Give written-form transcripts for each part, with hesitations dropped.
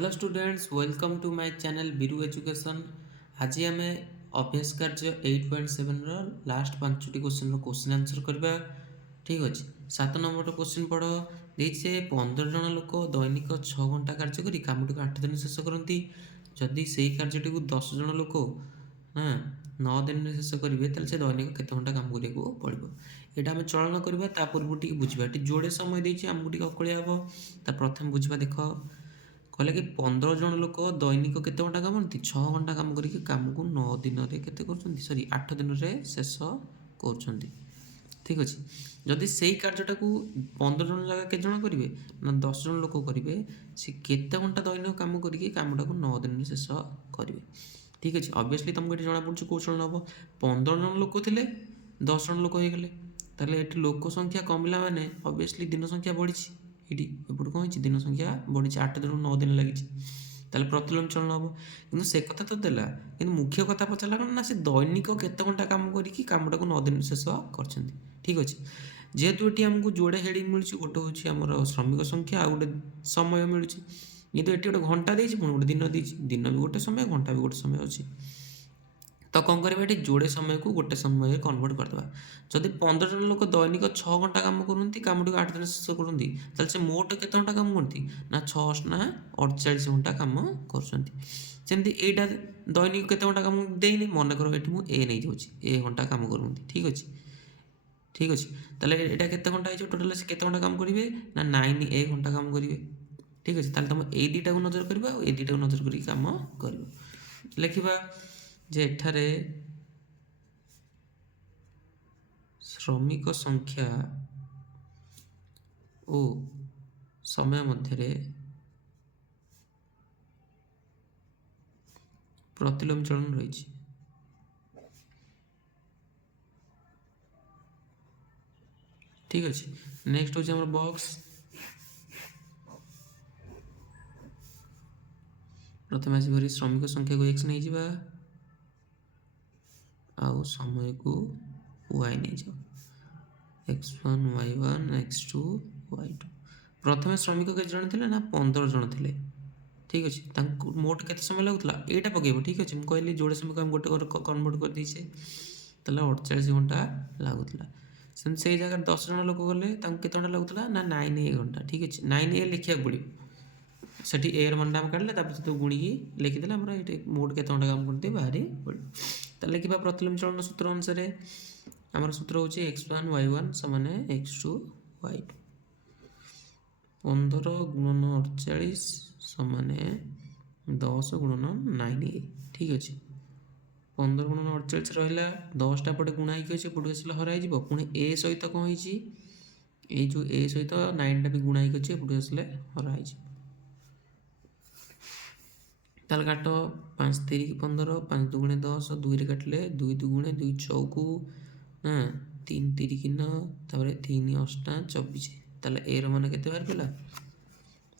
Hello students, welcome to my channel Biru education. आज आम अभ्यास कार्य 8.7 लास्ट 5टी क्वेश्चन आंसर करवा। ठीक अच्छे। 7 नंबर क्वेश्चन पढ़ देखे 15 जन लोक दैनिक 6 घंटा कार्य कर कामटी को 8 दिन शेष करती। जदि से कार्यटी को 10 जन लोक हाँ 9 दिन में शेष करेंगे से दैनिक केते घंटा काम करा पड़ो। यहाँ आम चलन करवा पूर्व टी बुझा जोड़े समय देती आमको टी अकड़िया हम। प्रथम बुझा देख कहले कि 15 जन लोक दैनिक केते घंटा काम करती 6 घंटा काम करके काम को 9 दिन सॉरी 8 दिन में शेष कर। ठीक अच्छे। जदि से कार्यटा को 15 जन जगह के जन करेंगे ना 10 जन लोक करेंगे सी केते घंटा दैनिक काम करके कामटा को 9 दिन में शेष करेंगे। ठीक अच्छे। ऑब्वियसली तुमको ये जना पड़ी कौशल हम 15 जन लोक थे 10 जन लोक हो गले ताले ये लोक संख्या कमिला माने ऑब्वियसली दिन संख्या बढ़ी ये एपट कौन दिन संख्या बढ़ी 8 दिन 9 दिन लगी प्रतिलोम चलन हम कि से कथा तो देला कि मुख्य कथा पचारा कौन ना से दैनिक केते घंटा काम करके कामटा को 9 दिन शेष कर। ठीक अच्छे। जेहेतु ये आमको जोड़े हेडिंग मिलूँ गोटे हूँ आम श्रमिक संख्या आ गोटे समय मिलूँ कितु ये गोटे घंटा देती पुणी गोटे दिन भी गोटे समय घंटा भी गोटे समय अच्छी तो कौन करवा ये जोड़े समय को गोटे समय कन्वर्ट करदे। जदि 15 जन लोक दैनिक 6 घंटा काम करती कामटी को 8 दिन शेष करती से मोट केते घंटा काम करती ना 6 ना 48 घंटा काम करमती। यहाँ दैनिक केते घंटा काम देनी मन कर ये मुझे ए नहीं जाऊँगी ए घंटा काम करती। ठीक अच्छे। ठीक अच्छे। ताले यहाँ केते घंटा हो टोटाल से केते घंटा काम करेंगे ना 9 ए घंटा काम करेंगे। ठीक अच्छे। ताले तुम ए दुटा को नजर करवा ए दुटा को नजर कर काम कर लिखा जे एठारे श्रमिक संख्या ओ समय मध्य प्रतिलोम चलन रही। ठीक अच्छे। नेक्स्ट हूँ आम बॉक्स प्रथम आस भरी श्रमिक संख्या को एक्स नहीं जा आउ समय को वाई नहीं जाओ x1 y1 x2 y2। प्रथम श्रमिक के जन थे ना 15 जन थे। ठीक अच्छे। मोट के समय लगुला यहाँ पकेब। ठीक अच्छे। मुझे कहली जोड़े समय को हम गोटे कन्वर्ट कर देचे 48 घंटा लगुला से जगह 10 जन लोक गले केते घंटा लगुला ना 9 ए घंटा। ठीक अच्छे। 9 ए लिखा पड़ो से एर मनटा काढ़ले तो गुणी लिखिदे ये मोट केते घंटा काम करते बाहर पड़ो। लिखा प्रतिलोम चलन सूत्र अनुसार आमर सूत्र हूँ x1 y1 समान x2 y2 15 गुणन 48 समान 10 गुणन 9 ए। ठीक अच्छे। 15 गुणन 48 रहा 10टा पटे गुणा होती पटे आसला हर पुणी ए सहित कौन ये जो ए सहित 9टा भी गुणा होती पटे आसले हर ताल काट 5 3 15 5 दुगुणे 10 2 रे काटिले 2 दुगुणे 2 चौकू ना 3 3 तापर 3 8 24 ताले ए मान केते बाहर पड़ा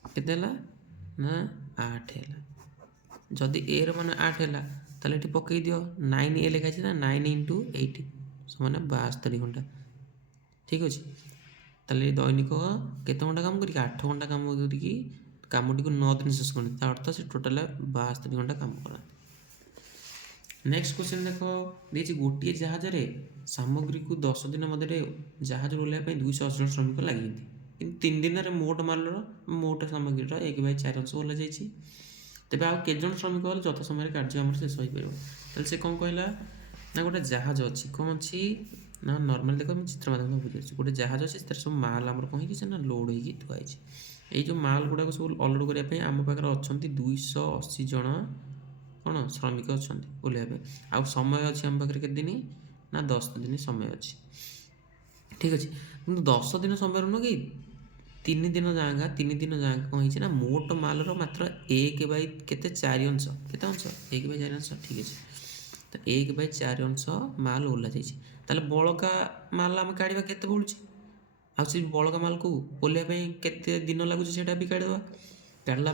केते ना 8 है। जदि ए मान 8 है ताले ये पकई दियो 9 ए लिखाई ना 9 × 8 समान 72 घंटा। ठीक अच्छे। ताले दैनिक केते घंटा काम करी 8 घंटा काम करके कामटी को 9 दिन शेष करते अर्थ से टोटाल 72 घंटा काम करते। नेक्स्ट क्वेश्चन देख देखिए गोटे जहाज सामग्री को 10 दिन मध्य जहाज ओह्लैया 280 श्रमिक लगी 3 दिन में मोट मालर मोट सामग्री 1/4 अंश ओह्ला जाइए तेज आउ के जन श्रमिक गले यथा समय कार्य आम शेष हो पार से कौन कहला ना गोटे जहाज अच्छी कौन अच्छी ना नॉर्मल देख चित्र माध्यम बुझे गोटे जहाज अच्छी सब माल आम कौन ना लोड होगी थुआई ये जो माल गुड़ाक सब अलोड करने आम पाखे अच्छा 280 जन कौन श्रमिक अच्छा ओह्लैया आउ समय अच्छी आम पाखे के दिन ना 10 दिन समय अच्छी। ठीक अच्छे। कि 10 दिन समय नुह कि 3 दिन जाएगा 3 दिन जाएगा कौन ना मोट मालर मात्र 1/4 अंश केते अंश 1/4 अंश। ठीक अच्छे। तो 1/4 अंश माल ओह्ला जाइए बड़का माल आम काढ़ा के पड़ुଛି आउ बड़का माल को ओह्लैया केते दिन लगुच भी काढ़ा काढ़ला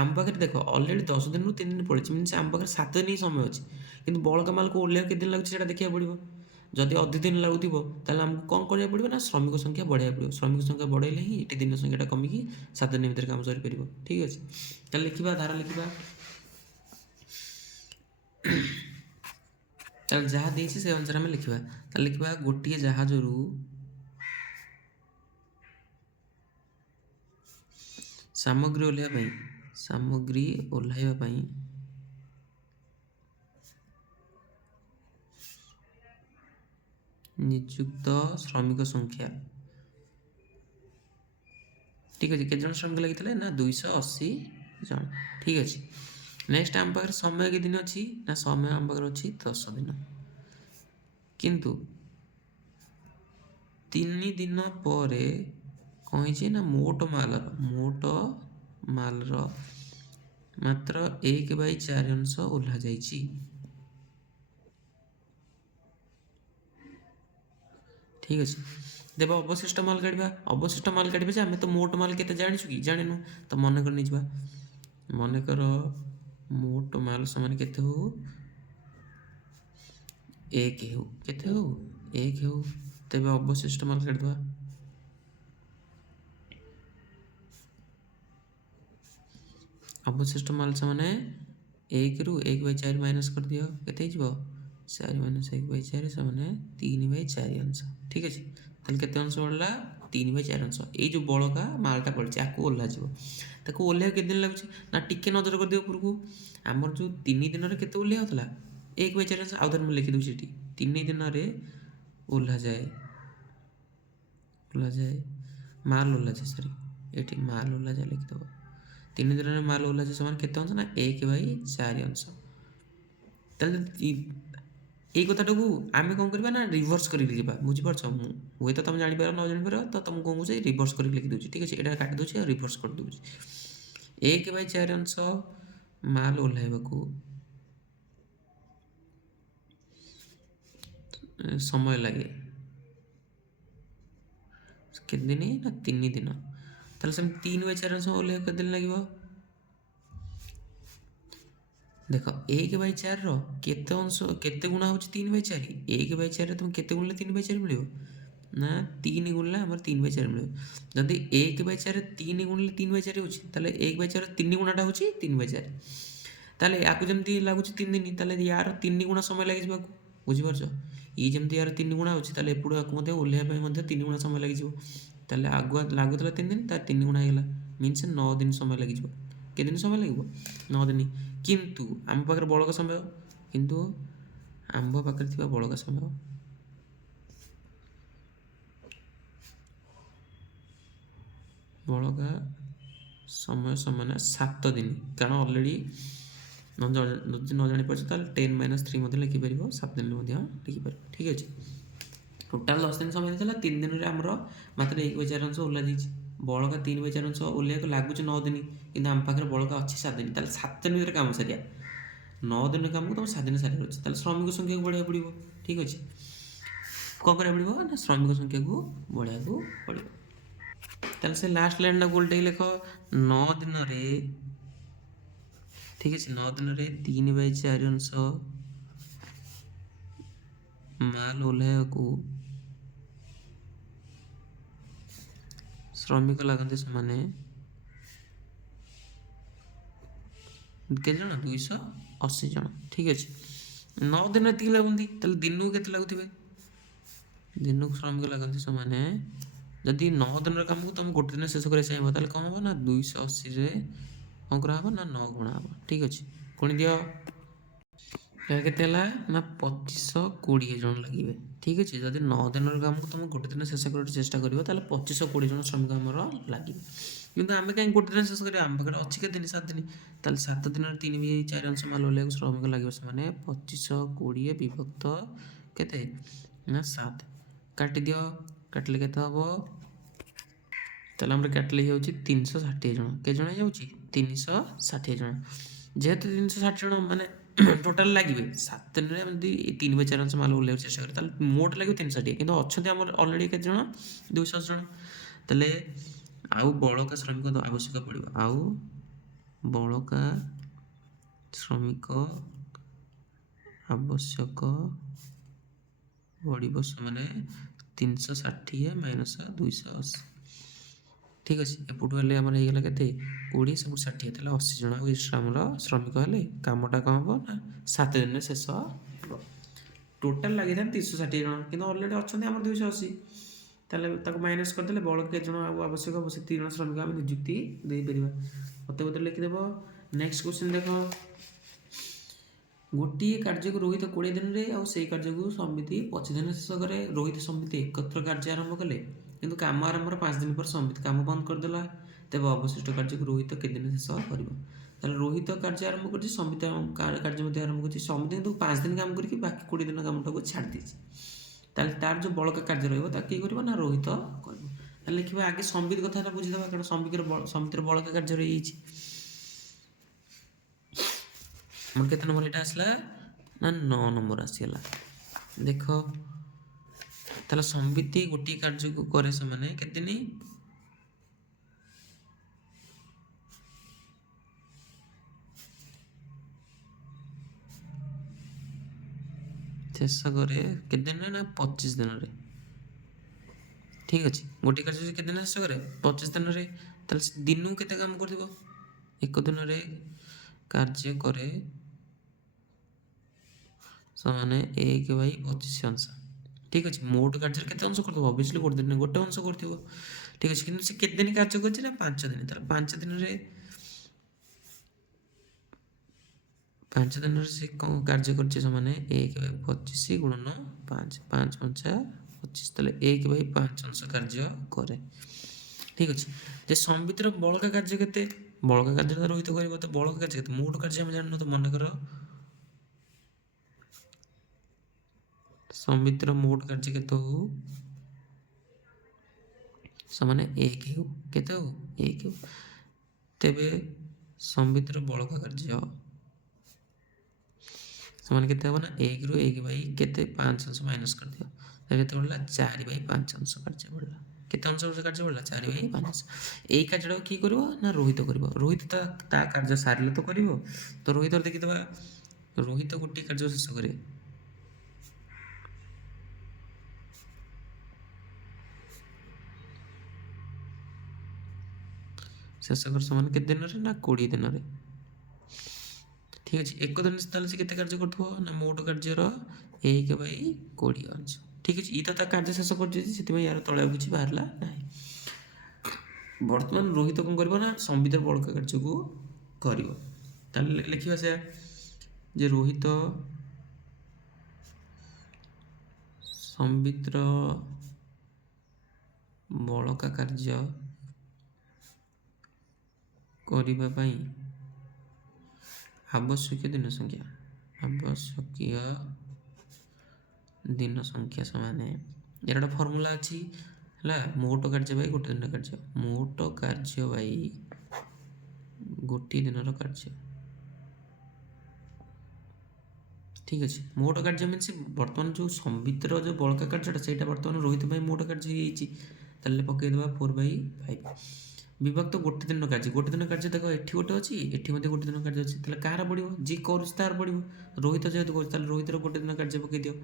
आम पाखे देख अलरेडी 10 दिन 3 दिन पड़े मीन आम पाखे 7 दिन ही समय अच्छे कि बड़का माल को ओह्लैया के दिन लगुच देखा पड़ो ଯଦି ଅଧିକ ଦିନ ଲାଗୁଥିବ ତାହେଲେ ଆମକୁ କ'ଣ କରିବାକୁ ପଡ଼ିବ ନା ଶ୍ରମିକ ସଂଖ୍ୟା ବଢ଼ାଇବାକୁ ପଡ଼ିବ। ଶ୍ରମିକ ସଂଖ୍ୟା ବଢ଼ାଇଲେ ହିଁ ଏଠି ଦିନ ସଂଖ୍ୟାଟା କମିକି 7 ଦିନ ଭିତରେ କାମ ସରିପାରିବ। ଠିକ୍ ଅଛି, ତାହେଲେ ଲେଖିବା ଧାରା ଲେଖିବା। ତାହେଲେ ଯାହା ଦେଇଛି ସେ ଅନୁସାରେ ଆମେ ଲେଖିବା। ତାହେଲେ ଲେଖିବା ଗୋଟିଏ ଜାହାଜରୁ ସାମଗ୍ରୀ ଓହ୍ଲାଇବା ପାଇଁ ନିଯୁକ୍ତ ଶ୍ରମିକ ସଂଖ୍ୟା। ଠିକ୍ ଅଛି, କେତେ ଜଣ ଶ୍ରମିକ ଲାଗିଥିଲେ ନା 280 ଜଣ। ଠିକ୍ ଅଛି, ନେକ୍ସଟ ଆମ ପାଖରେ ସମୟ କେତେ ଦିନ ଅଛି ନା ସମୟ ଆମ ପାଖରେ ଅଛି 10 ଦିନ। କିନ୍ତୁ 3 ଦିନ ପରେ କ'ଣ ହେଇଛି ନା ମୋଟ ମାଲର ମାତ୍ର 1/4 ଅଂଶ ଓହ୍ଲା ଯାଇଛି। ଠିକ୍ ଅଛି, ଦେବା ଅବଶିଷ୍ଟ ମାଲ କାଢ଼ିବା। ଅବଶିଷ୍ଟ ମାଲ କାଢ଼ିବା ଯେ ଆମେ ତ ମୋଟ ମାଲ କେତେ ଜାଣିଛୁ କି ଜାଣିନୁ, ତ ମନେକର ନେଇଯିବା। ମନେକର ମୋଟ ମାଲ ସମାନ କେତେ ହଉ 1 ହେଉ, କେତେ ହଉ 1 ହେଉ। ତେବେ ଅବଶିଷ୍ଟ ମାଲ କାଢ଼ିଦେବା। ଅବଶିଷ୍ଟ ମାଲ ସମାନେ 1ରୁ 1/4 ମାଇନସ୍ କରିଦିଅ, କେତେ ହେଇଯିବ 4 - 1/4 ସମାନେ 3/4 ଅଂଶ। ଠିକ୍ ଅଛି, ତାହେଲେ କେତେ ଅଂଶ ବଢ଼ିଲା 3/4 ଅଂଶ। ଏଇ ଯେଉଁ ବଳକା ମାଲଟା ପଡ଼ିଛି ଆକୁ ଓହ୍ଲାଯିବ। ତାକୁ ଓହ୍ଲାଇବାକୁ କେତେ ଦିନ ଲାଗୁଛି ନା ଟିକେ ନଜର କରିଦିଅ ଉପରକୁ। ଆମର ଯେଉଁ 3 ଦିନରେ କେତେ ଓହ୍ଲେଇ ହେଉଥିଲା 1/4 ଅଂଶ। ଆଉ ଥରେ ମୁଁ ଲେଖିଦେଉଛି ଏଠି 3 ଦିନରେ ଓହ୍ଲାଯାଏ ମାଲ ଓହ୍ଲାଯାଏ ସରି ଏଠି ମାଲ ଓହ୍ଲାଯାଏ ଲେଖିଦେବ। 3 ଦିନରେ ମାଲ ଓହ୍ଲାଯାଏ ସମାନ କେତେ ଅଂଶ ନା 1/4 ଅଂଶ। ତାହେଲେ ଏଇ କଥାଟାକୁ ଆମେ କ'ଣ କରିବା ନା ରିଭର୍ସ କରିକି ଲେଖିବା। ବୁଝିପାରୁଛ, ମୁଁ ହୁଏତ ତୁମେ ଜାଣିପାର ନ ଜାଣିପାର ତ ତୁମକୁ କ'ଣ କହୁଛି ରିଭର୍ସ କରିକି ଲେଖିଦେଉଛି। ଠିକ୍ ଅଛି, ଏଇଟା କାଟିଦେଉଛି ଆଉ ରିଭର୍ସ କରିଦେଉଛି। 1/4 ଅଂଶ ମାଲ ଓହ୍ଲାଇବାକୁ ସମୟ ଲାଗେ କେତେ ଦିନ ନା 3 ଦିନ। ତାହେଲେ ସେମିତି 3/4 ଅଂଶ ଓହ୍ଲାଇବାକୁ କେତେ ଦିନ ଲାଗିବ? ଦେଖ 1/4ର କେତେ ଅଂଶ କେତେ ଗୁଣା ହେଉଛି 3/4। 1/4ରେ ତୁମେ କେତେ ଗୁଣିଲେ 3/4 ମିଳିବ ନା 3 ଗୁଣିଲେ ଆମର 3/4 ମିଳିବ। ଯଦି 1/4ରେ 3 ଗୁଣିଲେ 3/4 ହେଉଛି ତାହେଲେ 1/4ର 3 ଗୁଣାଟା ହେଉଛି 3/4। ତାହେଲେ ୟାକୁ ଯେମିତି ଲାଗୁଛି 3 ଦିନ, ତାହେଲେ ୟାର 3 ଗୁଣା ସମୟ ଲାଗିଯିବାକୁ। ବୁଝିପାରୁଛ, ଇଏ ଯେମିତି ୟାର 3 ଗୁଣା ହେଉଛି ତାହେଲେ ଏପଟୁ ଆକୁ ମଧ୍ୟ ଓହ୍ଲାଇବା ପାଇଁ ମଧ୍ୟ 3 ଗୁଣା ସମୟ ଲାଗିଯିବ। ତାହେଲେ ଆଗୁଆ ଲାଗୁଥିଲା 3 ଦିନ, ତାର 3 ଗୁଣା ହେଇଗଲା, ମିନ୍ସ 9 ଦିନ ସମୟ ଲାଗିଯିବ। କେତେ ଦିନ ସମୟ ଲାଗିବ 9 ଦିନ। କିନ୍ତୁ ଆମ ପାଖରେ ବଳକା ସମୟ ଥିବା ବଳକା ସମୟ ସମାନ 7 ଦିନ। କାରଣ ଅଲରେଡ଼ି ଯଦି ନ ଜାଣିପାରୁଛ ତାହେଲେ 10 - 3 ମଧ୍ୟ ଲେଖିପାରିବ, 7 ଦିନ ମଧ୍ୟ ଲେଖିପାରିବ। ଠିକ୍ ଅଛି, ଟୋଟାଲ୍ 10 ଦିନ ସମୟ ଦେଇଥିଲା। 3 ଦିନରେ ଆମର ମାତ୍ର 1/4 ଅଂଶ ଓହ୍ଲା ଯାଇଛି। ବଳକା 3/4 ଅଂଶ ଓହ୍ଲାଇବାକୁ ଲାଗୁଛି 9 ଦିନ, କିନ୍ତୁ ଆମ ପାଖରେ ବଳକା ଅଛି 7 ଦିନ। ତାହେଲେ 7 ଦିନ ଭିତରେ କାମ ସାରିବା। 9 ଦିନ କାମକୁ ତୁମେ 7 ଦିନ ସାରିବାର ଅଛି। ତାହେଲେ ଶ୍ରମିକ ସଂଖ୍ୟାକୁ ବଢ଼ାଇବାକୁ ପଡ଼ିବ। ଠିକ୍ ଅଛି, କ'ଣ କରିବାକୁ ପଡ଼ିବ ନା ଶ୍ରମିକ ସଂଖ୍ୟାକୁ ବଢ଼ାଇବାକୁ ପଡ଼ିବ। ତାହେଲେ ସେ ଲାଷ୍ଟ ଲାଇନ୍ଟାକୁ ଓଲଟେଇ ଲେଖ 9 ଦିନରେ। ଠିକ୍ ଅଛି, 9 ଦିନରେ 3/4 ଅଂଶ ମାଲ ଓହ୍ଲାଇବାକୁ ଶ୍ରମିକ ଲାଗନ୍ତି ସେମାନେ କେତେ ଜଣ 280 ଜଣ। ଠିକ୍ ଅଛି, 9 ଦିନ ଏତିକି ଲାଗନ୍ତି, ତାହେଲେ ଦିନକୁ କେତେ ଲାଗୁଥିବେ? ଦିନକୁ ଶ୍ରମିକ ଲାଗନ୍ତି ସେମାନେ, ଯଦି 9 ଦିନର କାମକୁ ତୁମେ ଗୋଟେ ଦିନ ଶେଷ କରିବା ଚାହିଁବ ତାହେଲେ କ'ଣ ହେବ ନା 280ରେ କ'ଣ କରାହେବ ନା 9 ଗୁଣା ହେବ। ଠିକ୍ ଅଛି, ପୁଣି ଦିଅ କେତେ ହେଲା ନା 2520 ଜଣ ଲାଗିବେ। ଠିକ୍ ଅଛି, ଯଦି 9 ଦିନର କାମକୁ ତୁମେ ଗୋଟେ ଦିନ ଶେଷ କରିବାକୁ ଚେଷ୍ଟା କରିବ ତାହେଲେ 2520 ଜଣ ଶ୍ରମିକ ଆମର ଲାଗିବେ। କିନ୍ତୁ ଆମେ କାହିଁକି ଗୋଟେ ଦିନ ଶେଷ କରିବା, ଆମ ପାଖରେ ଅଛି କେତେ ଦିନ 7 ଦିନ। ତାହେଲେ 7 ଦିନରେ 3/4 ଅଂଶ ମାଲ ଓହ୍ଲାଇବାକୁ ଶ୍ରମିକ ଲାଗିବ ସେମାନେ 2520 ବିଭକ୍ତ କେତେ ନା 7। କାଟିଦିଅ, କାଟିଲେ କେତେ ହେବ? ତାହେଲେ ଆମର କାଟିଲେ ହେଇଯାଉଛି 360 ଜଣ। କେତେ ଜଣ ହେଇଯାଉଛି 360 ଜଣ। ଯେହେତୁ 360 ଜଣ ମାନେ ଟୋଟାଲ୍ ଲାଗିବେ 7 ଦିନରେ ଆମେ ଯଦି 3/4 ଅଂଶ ମାଲ ଓହ୍ଲାଇବାକୁ ଚେଷ୍ଟା କରିବା ତାହେଲେ ମୋଟ ଲାଗିବ 360, କିନ୍ତୁ ଅଛନ୍ତି ଆମର ଅଲରେଡ଼ି କେତେ ଜଣ 280 ଜଣ। ତାହେଲେ ଆଉ ବଳକା ଶ୍ରମିକ ଆବଶ୍ୟକ ପଡ଼ିବ। ଆଉ ବଳକା ଶ୍ରମିକ ଆବଶ୍ୟକ बढ़ समान 360 माइनस 280 ठीक अच्छे एपटू हेल्ले आमर होगा के 20 सब 60 था 80 जन एक्सट्रा आमर श्रमिक हेल्ले कमटा कौन हम ना 7 दिन शेष टोटाल लगी था 360 जन कि अलरेडी अच्छा आम 280 ताको माइनस करदे बड़ के जन आवश्यक हम से 3 जन श्रमिक आम निजुक्ति देपर मत बदल लिखिदेव नेक्स्ट क्वेश्चन देख गोटे कार्य को रोहित 20 दिन में आउ से कार्य को समिति 25 दिन शेष करे रोहित समिति एकत्र कार्य आरंभ कले किंतु काम आरंभ 5 दिन पर समिति काम बंद करदेला तेज अवशिष्ट कार्य को रोहित के दिन शेष कर रोहित कार्य आरंभ कर समिति कार्य आरंभ कर समिति किंतु 5 दिन काम करके बाकी 20 दिन काम को छाड़ देती तार जो बड़का कार्य रही कर ना रोहित कर लिखा आगे समिति कथा बुझीद कारण समितिर बड़का कार्य रही मोर केते नंबर एटा आसला ना 9 नंबर आसीला देख ताला संबिति गोटी कार्य को करे से माने केते दिन शेष करे केते दिन ना 25 दिन रे ठीक अछि गोटी कार्य केते दिन शेष करे 25 दिन रे ताले दिनू केते काम करथिबो एक दिन रे कार्य करे समान 1/25 अंश ठीक अच्छे मोट कार्य केते अंश कर ऑब्वियसली गोटे दिन गोटे अंश कर ठीक अच्छे कि से केते दिन कार्य कर 5 दिन तार 5 दिन रे 5 दिन रे से कार्य कर समान 1/25 गुणन 5 5 5 25 ताले 1/5 अंश कार्य करे ठीक अच्छे जे संबितर बड़का कार्य केते बड़का कार्य रोहित कर तो बड़का कार्य केते मोट कार्य हम जान तो मन कर समितिर मोट कार्य केते हो समान 1 हो केते हो 1 हो तेबे समितिर बड़का कार्य समान केते हो ना 1 रु 1 बाई केते 5 अंश माइनस कर दियो केते बढ़ला 4/5 अंश कार्य बढ़ला केते अंश कार्य बढ़ला 4/5 एई कार्य की करबो ना रोहित करबो रोहित ता कार्य सारले तो करबो तो रोहित देखि दबा रोहित गोटी कार्य शेष करे शेष कर समान के दिन रे ना 20 दिन रे ठीक अच्छे एक दिन से केते कार्य करथबो ना मोट कार्यर 1/20 अंश ठीक अच्छे ई तो कार्य शेष कर यार तले किसी बाहरला ना बर्तमान रोहित कौन कर ना संबितर बड़का कार्य को कर लिखा से जे रोहित संबितर बड़का कार्य करिबा पई आवश्यक दिन संख्या समान यार फर्मूला अच्छी है मोट कार्य भाई गोटे दिन कार्य मोट कार्य भाई गोटे दिन कार्य ठीक अच्छे मोट कार्य मीन बर्तमान जो संबितर जो बड़का कार्य से बर्तमान रोहित भाई मोट कार्य पकईदे 4/5 विभक्त तो गोटे दिन कार्य देख ये गोटे अच्छी ये गोटे दिन कार्य अच्छी कह बढ़ जी कर बढ़ रोहित जेहतु रोहित गोटे दिन कार्य पकई दियो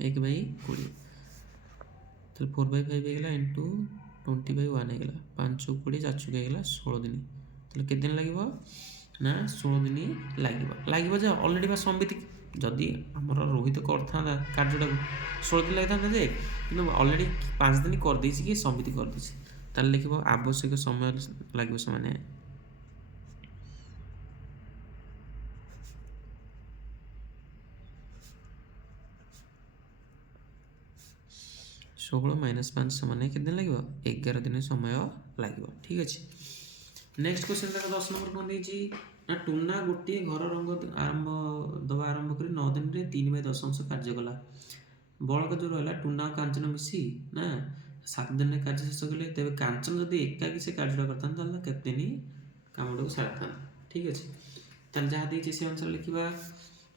1/20 4/5 होगा इंटू 20/1 होगा 5 20 4 होगा 16 दिन के दिन लगे ना 16 दिन लगे जो अलरेडी समिति जदि आम रोहित करता कार्यटा 16 दिन लगी था कि अलरेडी 5 दिन करदे कि समिति करदे ताले लिखिबो आवश्यक समय लगे से माने 16 - 5 समान केते दिन लगे 11 दिन समय लगे ठीक अच्छे नेक्स्ट क्वेश्चन देख 10 नंबर कौन देछि ना टुना गोटे घर रंग आरंभ कर 9 दिन में 3/10 अंश कार्य कला बड़क जो रहा टुना कांचन मिसी ना 7 दिन में कार्य शेष कले तेज कांचन जब एकाकी से कार्य करता केते दिन कमटा को सारी था ठीक अच्छे जहाँ देखिए से अनुसार लिखा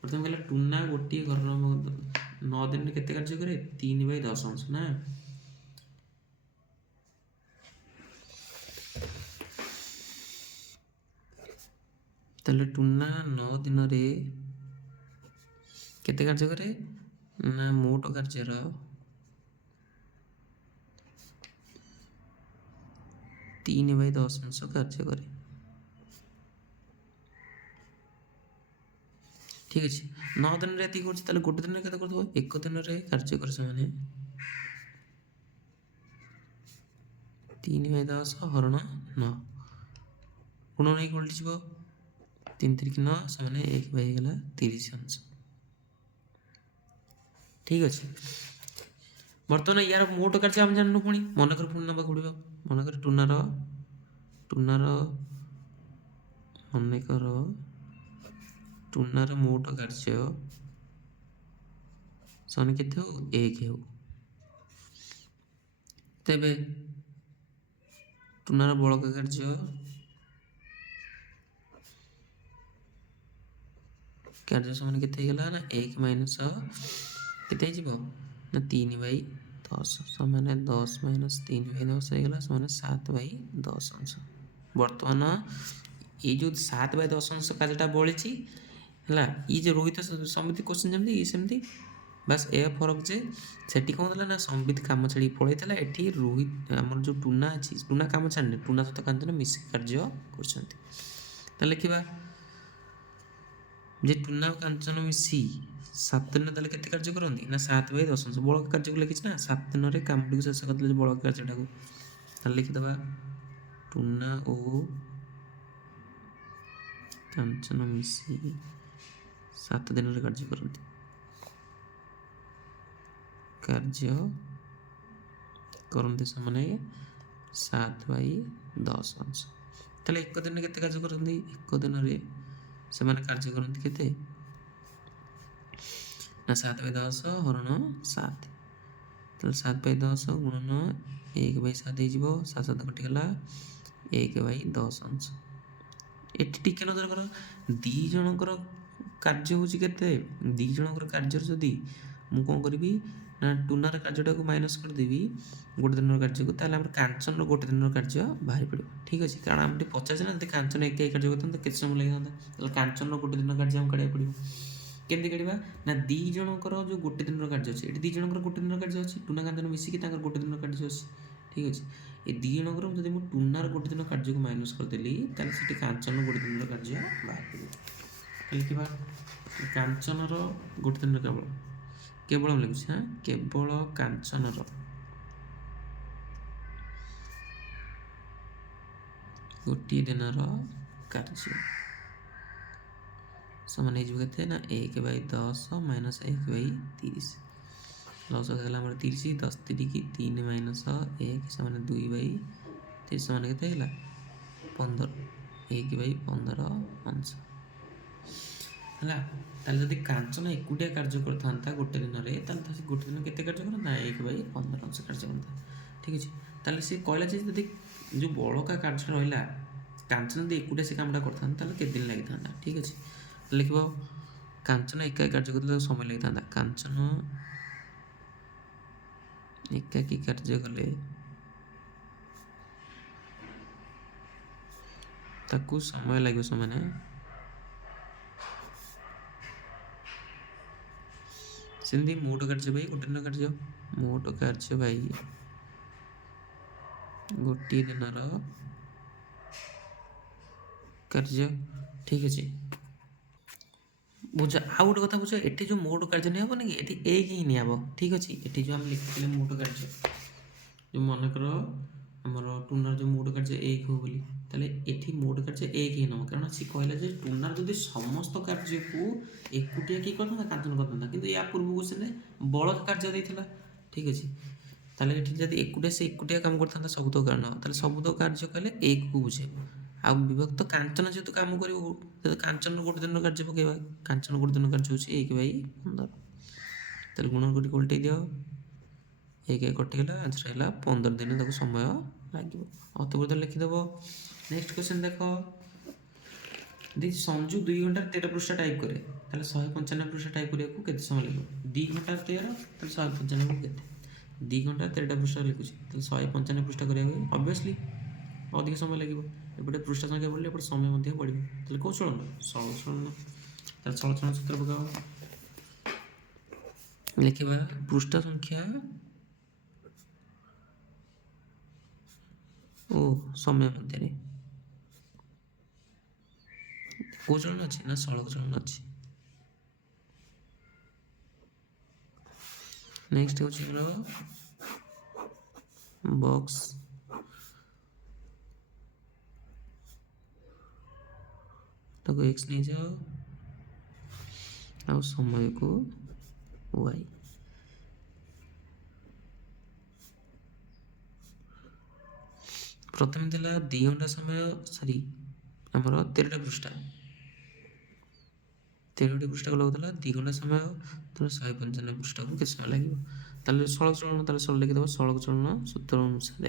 प्रथम कहला टुना गोटे घर 9 दिन में केते कार्य करे 3/10 अंश ना ताले टुना 9 दिन रे केते कार्य करे ନା ମୋଟ କାର୍ଯ୍ୟର 3/10 କାର୍ଯ୍ୟ କରେ। ଠିକ୍ ଅଛି। 9 ଦିନରେ ଏତିକି କରୁଛି, ତାହେଲେ ଗୋଟେ ଦିନରେ କେତେ କରୁଥିବ? 1 ଦିନରେ କାର୍ଯ୍ୟ କରେ ସେମାନେ 3/10 ହରଣ 9 ଗୁଣ ନେଇକି ଓଲଟିଯିବ 3 3 9 ସେମାନେ 1 ହେଇଗଲା 30 ଅଂଶ। ଠିକ୍ ଅଛି। ବର୍ତ୍ତମାନ ୟାର ମୋଟ କାର୍ଯ୍ୟ ଆମେ ଜାଣିନୁ, ପୁଣି ମନେକର ପୁଣି ନେବାକୁ ପଡ଼ିବ। ମନେକର ଟୁନାର ମୋଟ କାର୍ଯ୍ୟ ସେମାନେ କେତେ ହଉ? 1 ହେଉ। ତେବେ ଟୁନାର ବଳକା କାର୍ଯ୍ୟ ସମାନ କେତେ ହେଇଗଲା? ନା 1 ମାଇନସ୍ କେତେ ହେଇଯିବ? ନା 3/10 ସମାନେ 10 ମାଇନସ୍ 3/10 ହେଇଗଲା ସମାନେ 7/10 ଅଂଶ। ବର୍ତ୍ତମାନ ଏଇ ଯେଉଁ 7/10 ଅଂଶ କାର୍ଯ୍ୟଟା ବଳିଛି ହେଲା, ଇ ଯେ ରୋହିତ ସମିତି କୋଶ୍ଚିନ୍ ଯେମିତି ଇ ସେମିତି, ବାସ୍ ଏହା ଫରକ ଯେ ସେଠି କ'ଣ ଥିଲା ନା ସମ୍ବିତ କାମ ଛାଡ଼ିକି ପଳେଇଥିଲା, ଏଠି ରୋହିତ ଆମର ଯେଉଁ ଟୁନା ଅଛି, ଟୁନା କାମ ଛାଡ଼ିନି, ଟୁନା ସହିତ କାଞ୍ଚନ ମିଶିକି କାର୍ଯ୍ୟ କରୁଛନ୍ତି। ତାହେଲେ ଲେଖିବା ଯେ ଟୁନା ଓ କାଞ୍ଚନ ମିଶି 7 ଦିନ ତାହେଲେ କେତେ କାର୍ଯ୍ୟ କରନ୍ତି? ନା 7/10 ଅଂଶ। ବଳକା କାର୍ଯ୍ୟକୁ ଲେଖିଛି ନା 7 ଦିନରେ କାମଟିକୁ ଶେଷ କରିଦେଲେ ବଳକା କାର୍ଯ୍ୟଟାକୁ। ତାହେଲେ ଲେଖିଦେବା ଟୁନା ଓ କାଞ୍ଚନ ମିଶି 7 ଦିନରେ କାର୍ଯ୍ୟ କରନ୍ତି। ସେମାନେ 7/10 ଅଂଶ। ତାହେଲେ 1 ଦିନରେ କେତେ କାର୍ଯ୍ୟ କରନ୍ତି? 1 ଦିନରେ ସେମାନେ କାର୍ଯ୍ୟ କରନ୍ତି କେତେ? ନା 7/10 ହରଣ 7। ତାହେଲେ 7/10 ଗୁଣନ 1/7 ହେଇଯିବ। 7 7 କଟିଗଲା 1/10 ଅଂଶ। ଏଠି ଟିକେ ନଜର କର, 2 ଜଣଙ୍କର କାର୍ଯ୍ୟ ହେଉଛି କେତେ? 2 ଜଣଙ୍କର କାର୍ଯ୍ୟର ଯଦି ମୁଁ କ'ଣ କରିବି ନା ଟୁନାର କାର୍ଯ୍ୟଟାକୁ ମାଇନସ୍ କରିଦେବି ଗୋଟେ ଦିନର କାର୍ଯ୍ୟକୁ, ତାହେଲେ ଆମର କାଞ୍ଚନର ଗୋଟେ ଦିନର କାର୍ଯ୍ୟ ବାହାରି ପଡ଼ିବ। ଠିକ୍ ଅଛି। କାରଣ ଆମେ ଟିକେ ପଚାରିଛେ ନା ଯଦି କାଞ୍ଚନ ଏକା କାର୍ଯ୍ୟ କରିଥାନ୍ତା କେତେ ସମୟ ଲାଗିଥାନ୍ତା, ତାହେଲେ କାଞ୍ଚନର ଗୋଟେ ଦିନର କାର୍ଯ୍ୟ ଆମକୁ କାଢ଼ିବାକୁ ପଡ଼ିବ। କେମିତି କାଢ଼ିବା? ନା 2 ଜଣଙ୍କର ଯେଉଁ ଗୋଟେ ଦିନର କାର୍ଯ୍ୟ ଅଛି, ଏଠି 2 ଜଣଙ୍କର ଗୋଟେ ଦିନର କାର୍ଯ୍ୟ ଅଛି, ଟୁନା କାଞ୍ଚନ ମିଶିକି ତାଙ୍କର ଗୋଟେ ଦିନର କାର୍ଯ୍ୟ ଅଛି। ଠିକ୍ ଅଛି। ଏ 2 ଜଣଙ୍କର ଯଦି ମୁଁ ଟୁନାର ଗୋଟେ ଦିନ କାର୍ଯ୍ୟକୁ ମାଇନସ୍ କରିଦେଲି, ତାହେଲେ ସେଠି କାଞ୍ଚନର ଗୋଟେ ଦିନର କାର୍ଯ୍ୟ ବାହାରି ପଡ଼ିବ। ଲେଖିବା କାଞ୍ଚନର ଗୋଟେ ଦିନର କେବଳ ମୁଁ ଲେଖୁଛି, କେବଳ କାଞ୍ଚନର ଗୋଟିଏ ଦିନର କାର୍ଯ୍ୟ ସମାନ ହେଇଯିବ କେତେ? ନା 1/10 ମାଇନସ୍ 1/30। ଲସ ହେଇଗଲା ଆମର 30, 10 3 3 ମାଇନସ୍ 1 ସମାନ 2/30 ସମାନ କେତେ ହେଇଗଲା? 15। 1/15 ଅଂଶ ହେଲା। ତାହେଲେ ଯଦି କାଞ୍ଚନ ଏକୁଟିଆ କାର୍ଯ୍ୟ କରିଥାନ୍ତା ଗୋଟେ ଦିନରେ, ତାହେଲେ ସେ ଗୋଟେ ଦିନ କେତେ କାର୍ଯ୍ୟ କରନ୍ତା? 1/15 ଅଂଶ କାର୍ଯ୍ୟ କରନ୍ତା। ଠିକ୍ ଅଛି। ତାହେଲେ ସେ କହିଲା ଯେ ଯଦି ଯେଉଁ ବଳକା କାର୍ଯ୍ୟ ରହିଲା କାଞ୍ଚନ ଯଦି ଏକୁଟିଆ ସେ କାମଟା କରିଥାନ୍ତା, ତାହେଲେ କେତେ ଦିନ ଲାଗିଥାନ୍ତା? ଠିକ୍ ଅଛି। ଲେଖିବ କାଞ୍ଚନ ଏକା କାର୍ଯ୍ୟ କରିଥିଲେ ସମୟ ଲାଗିଥାନ୍ତା। କାଞ୍ଚନ ଏକାକୀ କାର୍ଯ୍ୟ କଲେ ତାକୁ ସମୟ ଲାଗିବ ସମାନେ ସେମିତି ମୋଟ କାର୍ଯ୍ୟ ଭାଇ ଗୋଟେ ଦିନ କାର୍ଯ୍ୟ, ମୋଟ କାର୍ଯ୍ୟ ଭାଇ ଗୋଟିଏ ଦିନର କାର୍ଯ୍ୟ। ଠିକ୍ ଅଛି। ବୁଝ ଆଉ ଗୋଟେ କଥା ବୁଝ, ଏଠି ଯେଉଁ ମୋଟ କାର୍ଯ୍ୟ ନିଆହେବନି କି, ଏଠି 1 ହିଁ ନିଆହେବ। ଠିକ୍ ଅଛି। ଏଠି ଯେଉଁ ଆମେ ଲେଖିଥିଲେ ମୋଟ କାର୍ଯ୍ୟ, ଯେଉଁ ମନେକର ଆମର ଟୁନାର ଯେଉଁ ମୋଟ କାର୍ଯ୍ୟ 1 ହଉ ବୋଲି, ତାହେଲେ ଏଠି ମୋଟ କାର୍ଯ୍ୟ 1 ହିଁ ନେବ। କାରଣ ସେ କହିଲା ଯେ ଟୁନାର ଯଦି ସମସ୍ତ କାର୍ଯ୍ୟକୁ ଏକୁଟିଆ କିଏ କରିଥାନ୍ତା? କାଞ୍ଚନ କରିଥାନ୍ତା। କିନ୍ତୁ ୟା ପୂର୍ବକୁ ସେ ବଳକା କାର୍ଯ୍ୟ ଦେଇଥିଲା। ଠିକ୍ ଅଛି। ତାହେଲେ ଏଠି ଯଦି ସେ ଏକୁଟିଆ କାମ କରିଥାନ୍ତା ସବୁତକ କାରଣ, ତାହେଲେ ସବୁତକ କାର୍ଯ୍ୟ କଲେ 1କୁ ବୁଝେଇବ। ଆଉ ବିଭକ୍ତ କାଞ୍ଚନ ଯେହେତୁ କାମ କରିବ, କାଞ୍ଚନର ଗୋଟେ ଦିନର କାର୍ଯ୍ୟ ପକାଇବା। କାଞ୍ଚନ ଗୋଟେ ଦିନ କାର୍ଯ୍ୟ ହେଉଛି 1/15। ତାହେଲେ ଗୁଣ କରି ଓଲଟେଇ ଦିଅ, 1 କଟିଗଲା, ଆନ୍ସର ହେଲା 15 ଦିନ ତାକୁ ସମୟ ଲାଗିବ। ଅତଃପର ଲେଖିଦେବ। ନେକ୍ସଟ କ୍ୱେଶ୍ଚନ୍ ଦେଖ, ଯଦି ସଞ୍ଜୁ 2 ଘଣ୍ଟାରେ 13 ପୃଷ୍ଠା ଟାଇପ୍ କରେ, ତାହେଲେ 195 ପୃଷ୍ଠା ଟାଇପ୍ କରିବାକୁ କେତେ ସମୟ ଲାଗିବ? 2 ଘଣ୍ଟାରେ 13, ତାହେଲେ 195 କେତେ? 2 ଘଣ୍ଟାରେ 13ଟା ପୃଷ୍ଠା ଲେଖୁଛି, ତାହେଲେ 195 ପୃଷ୍ଠା କରିବାକୁ ଅବଭିୟସଲି ଅଧିକ ସମୟ ଲାଗିବ। ଏପଟେ ପୃଷ୍ଠା ସଂଖ୍ୟା ବଢ଼ିଲେ ଏପଟେ ସମୟ ମଧ୍ୟ ବଢ଼ିବ। ତାହେଲେ କେଉଁ ଚଳନ? ସଳ ଚଳନ। ତାହେଲେ ସଳ ଚଳନ ସୂତ୍ର ପକାଅ। लिखिबा पृष्ठ संख्या ओ समय मध्य को चलन अच्छी ना सड़क चलन अच्छी। नेक्स्ट हूँ बॉक्स ताको एक्स नहीं जाओ आ समय को वाई। प्रथम थिला 2 घंटा समय सॉरी हमर 13टा पृष्ठा 13टी पृष्ठा को लगुला 2 घंटा समय तो 195 पृष्ठा को कितना लगे ताले सड़क चलन ताले सब लिखि देबो सड़क चलन सूत्र अनुसार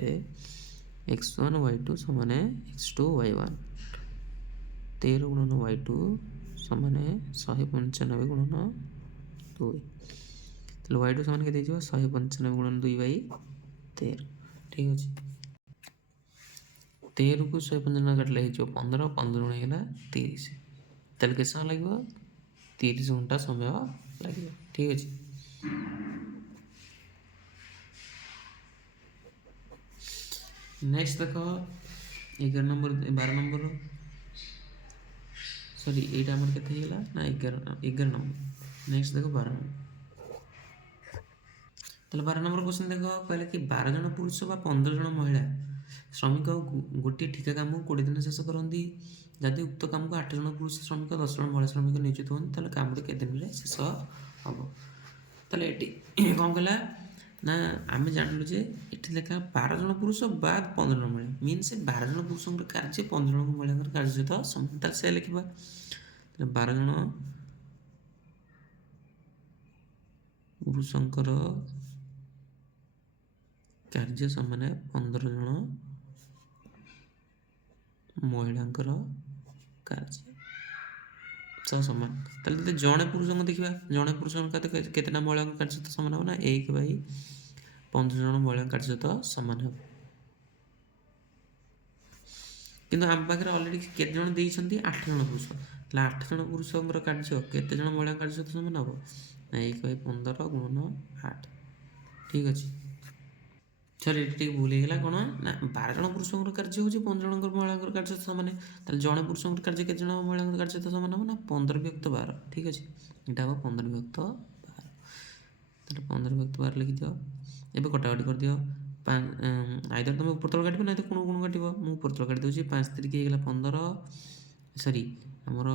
x1 y2 समान x2 y1 13 गुणन y2 समान 195 गुणन 2 ताले y2 समान के देजो 195 गुणन 2 बाई 13 ठीक अछि 13 को 195 काटले जो 15 15 गुण हेला 30 ताले के समय लागबो 30 घंटा समय लागबो ठीक अछि। नेक्स्ट देखो 11 नंबर 12 नंबर सॉरी एटा हमर केते हेला ना 11 नंबर। नेक्स्ट देखो 12 नंबर ताले 12 नंबर क्वेश्चन देखो कहले कि 12 जन पुरुष बा 15 जन महिला श्रमिक गोटे ठिका काम को 20 दिन शेष करती जदि उक्त काम को 8 जन पुरुष श्रमिक 10 जन महिला श्रमिक नियोजित होती ताले काम के दिन में शेष हम ताले एटी कौन कहला ना आम जानलु जे एटी लेखा 12 जन पुरुष बाद 15 जन महिला मीन से 12 जन पुरुष कार्य 15 जन महिला कार्य सहित समान से लिखा 12 जन पुरुषंकर कार्य समान 15 जन महिलांकर कार्य समान ताले जड़े पुरुष को देखा जड़े पुरुष केतना महिला कार्य सहित सामान हम ना 1/15 जन महिला कार्य सहित सामान हम किंतु आम पाखे अलरेडी केते जन देइछंती 8 जन पुरुष ताले 8 जन पुरुषंकर कार्य केते जन महिला कार्य सहित सामान हम 1/15 गुणन 8 ठीक अछि। सॉरी ये भूल होगा कौन ना 12 जन पुरुषों कार्य हो 15 जन महिला कार्य सामान जड़े पुरुषों कार्य के महिला कार्य सहित सामान हम ना 15/12 ठीक अच्छे यहाँ हम 15/12 15/12 लिखि दियो एबे कटाकटी कर दियो आइदर तुम ऊपर तल काटो ना तो कोण कोण काटो मुझे ऊपर तल काट दूसरी 5 3 होगा 15 सॉरी आमर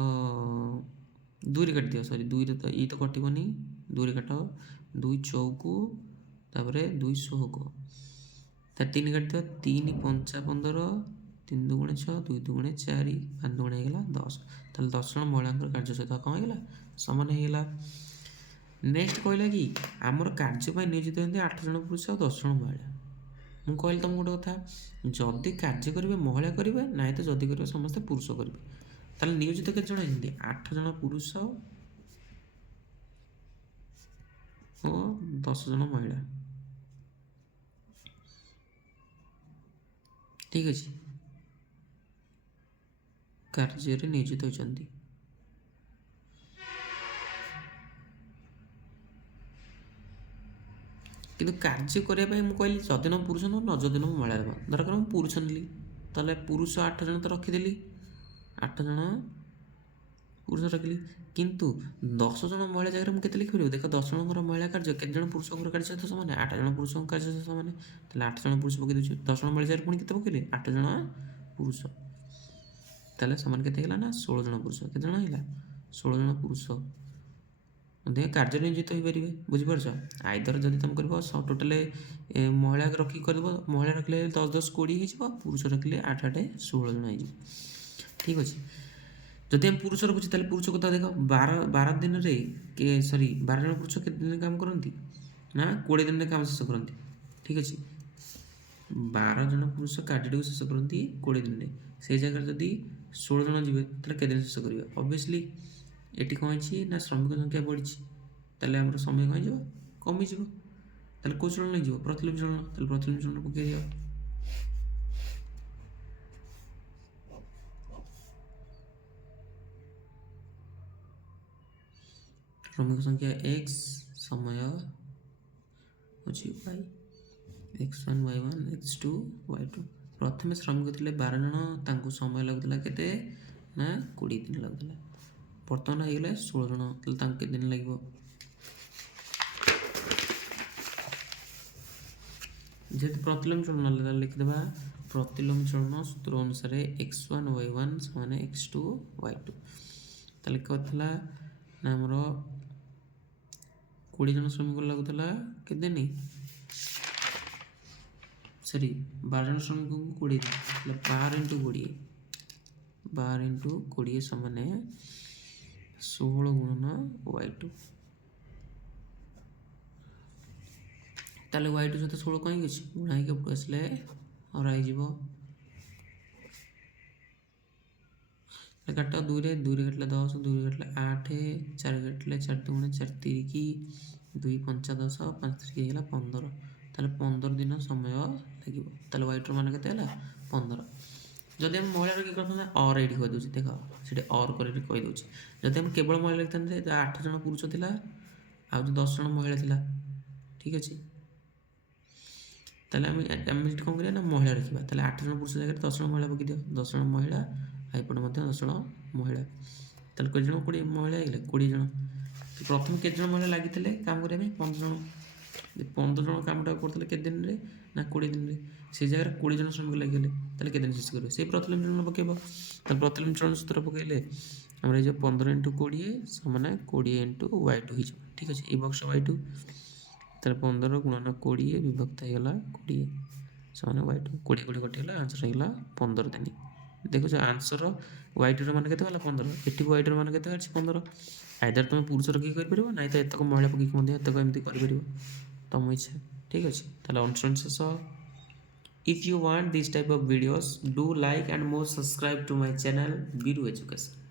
2 काट दियो सॉरी 2 तो ये तो कटोनी 2 काट 2 चौकू तापर 2 16 3 काट दियो 3 5 15 3 2 6 2 2 4 5 2 होगा 10 ताले 10 जन महिला कार्य सहित कौन होगा सामान होगा। नेक्स्ट कहला कि आमर कार्य नियोजित होती 8 जन पुरुष और 10 जन महिला मुझे कहली तुमको गोटे कथा जदि कार्य करेंगे महिला करेंगे ना तो जदि करेंगे समस्त पुरुष करेंगे ताले नियोजित केते जन होती 8 जन पुरुष और 10 जन महिला ठीक अच्छे कार्य नियोजित होती किंतु कार्य करने मुझे कहली जदि न पुरुष न जदि न महिला धरकर मुझे पुरुष नेली ताले पुरुष 8 जन तो रखीदेली 8 जन पुरुष रखिली किंतु 10 जन महिला जगह मुझे केते लिखि देख 10 जन महिला कार्य केते जन पुरुष कार्य सहित सामान 8 जन पुरुष कार्य सहित सामान ताले 8 जन पुरुष पकई दउछि 10 जन महिला जगह पुणी केते पकइले 8 जन पुरुष ताले सामान केते गेला ना 16 जन पुरुष केते जन हैला 16 जन पुरुष देख कार्य नियोजित हो पारे बुझिपार आइदर जब तुम कर टोटाल महिला रखी कर महिला रखिले 10 10 20 हो पुरुष रखिले 8 8 16 जन हो ठीक अच्छे। जदि हम पुरुष रखुचे ताले पुरुष कथा देख 12 दिन के सॉरी 12 जन पुरुष केते दिन काम करती ना 20 दिन काम शेष करती ठीक अच्छे 12 जन पुरुष कार्य शेष करती 20 दिन से जगह जदि 16 जन जी केते दिन शेष करेंगे ऑब्वियसली एटी कौन ना श्रमिक संख्या बढ़ी ताले आमर समय कौन कमी ताले को चलन नहीं प्रतिलिपि चलन ताले प्रतिलिपि चलन पकई दियो श्रमिक संख्या x समय होची y x1 y1 x2 y2 प्रथम श्रमिक थे 12 जन तांको समय लगुला केते ना 20 दिन लगुला बर्तमान आइगले 16 जन तले तांको केते दिन लागबो जेते प्रतिलोम चलन लिखिदेबा प्रतिलोम चलन सूत्र अनुसार x1 y1 समान x2 y2 तले कथला ना हमरो 20 जन श्रमिक लगुला केते दिन सॉरी 12 जन श्रमिक को 20 दिन 12 इंटू 20 समान 16 गुणन y2 ताले y2 सहित 16 कहीं किछि गुणा के ऊपर आसले और आई जीवो काटा 2 रे कटले 10 2 रे कटले 8 4 कटले 4 2 4 3 की 2 5 10 5 3 हेला 15 ताले 15 दिन समय लागिवो ताले y2 मान केते हला 15 जदि हम महिला की करथना और एडी कहि दोछि देखो सेटे और करे कहि दोछि जदि हम केवल महिला लिखथन जे 8 जन पुरुष थिला आ 10 जन महिला थिला ठीक अछि ताले हम कोन करिया ना महिला रखिबा ताले 8 जन पुरुष जगह 10 जन महिला पकि दियो 10 जन महिला आइपड मध्ये 10 जन महिला ताले कय जन 20 महिला आइले 20 जन प्रथम के जन महिला लागितले काम करे में 15 जन 15 जन कामटा करतले के दिन रे ना 20 दिन रे से जगह 20 जन श्रमिक लागिले ताले के दिन शेष करबे से प्रतिलोम चलन पकेबो त प्रतिलोम चलन सूत्र पकेले हमरे जो 15 * 20 समान 20 * y2 हिजो ठीक अछि ए बॉक्स y2 तर 15 गुणन 20 विभक्त हैगला 20 समान y2 20 20 कटिला आंसर हैगला 15 दिन देखो जो आंसर y2 ର मान केते होला 15 एठी y2 ର मान केते अछि 15 आइदर तुम पुरुष र की कर परिबो नै त एतक महिला पकी मध्ये एतक एमति कर परिबो तम इच्छा ठीक अछि ताले ऑनलाइन से if you want this type of videos do like and more subscribe to my channel Biru Education